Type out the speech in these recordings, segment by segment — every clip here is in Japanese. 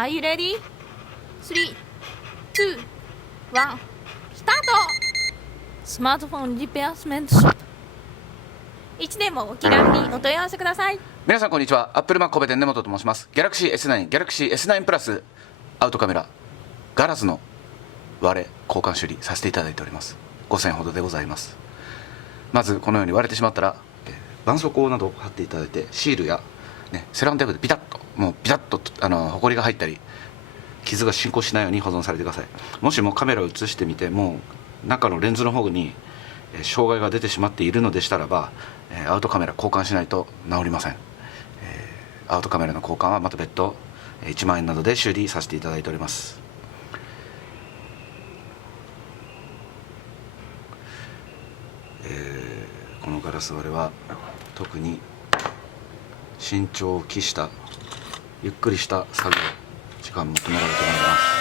Are you ready? 3、2、1、スタート。スマートフォンリペアスメントショップ。いつでもお気軽にお問い合わせください。皆さんこんにちは。アップルマック神戸店根本と申します。ギャラクシー S9、ギャラクシー S9 プラスアウトカメラガラスの割れ交換修理させていただいております。5000円ほどでございます。まずこのように割れてしまったら絆創膏などを貼っていただいて、シールや、セロハンテープでピタッとホコリが入ったり傷が進行しないように保存されてください。もしもカメラを映してみても中のレンズの方に障害が出てしまっているのでしたらば、アウトカメラ交換しないと治りません。アウトカメラの交換はまた別途1万円などで修理させていただいております。このガラス割れは特に慎重を期したゆっくりした作業時間求められております。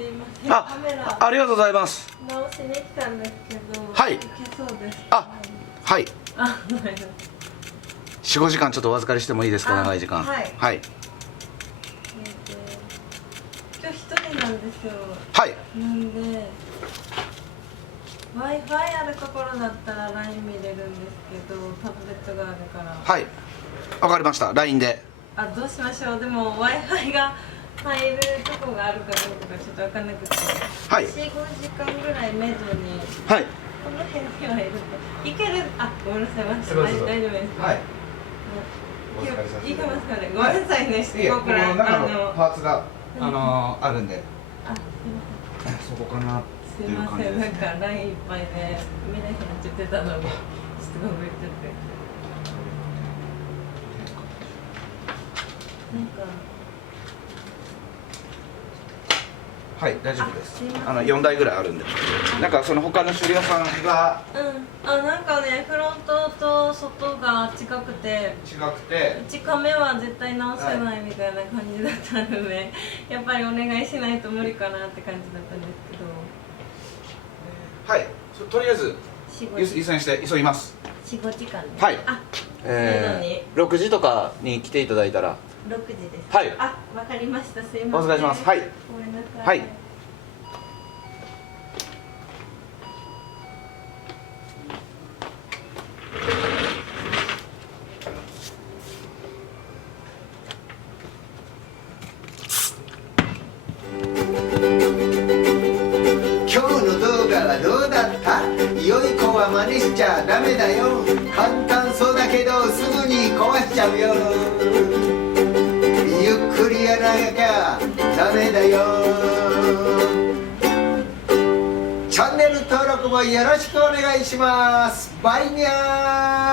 すいません。あカメラありがとうございます。直しに来たんですけど。はいいけそうです。あはいあ、ごめんなさい。45時間ちょっとお預かりしてもいいですか？あ長い時間。はいはい今日一人なんですよ。はいなんで Wi-Fi あるところだったら LINE 見れるんですけど、タブレットがあるから。はいわかりました。 LINE で。あ、どうしましょう。でも Wi-Fi が入るとこがあるかどうかがちょっと分かんなくて、はい4、5時間ぐらいめどにはいこの辺にはいるといける。あ、ごめんなさい、マジどうぞ大丈夫です。はいいけますかね。ごめんなさいね、しつこくこの中のパーツがあるんで、あ、すいません。そこかなっていうすいません、感じです。なんか LINE いっぱいで見れへんって言ってたのに、すごい言っちゃって。なんか、はい大丈夫です。あすいません4台ぐらいあるんで、なんかその他の修理屋さんがなんかね、フロントと外が近くて、違くて、うちカメは絶対直せないみたいな感じだったので、やっぱりお願いしないと無理かなって感じだったんですけど、はいとりあえず4、優5時先して急ぎます。4、5時間ね。はいあ、なのに6時とかに来ていただいたら。 6時です。はいあ、わかりました。すいません。お願いします。はいごめんなさい。はい今日の動画はどうだった？良い子は真似しちゃダメだよ。簡単そうだけどすぐに壊しちゃうよ。ゆっくりやらなきゃダメだよ。チャンネル登録もよろしくお願いします。バイニャー。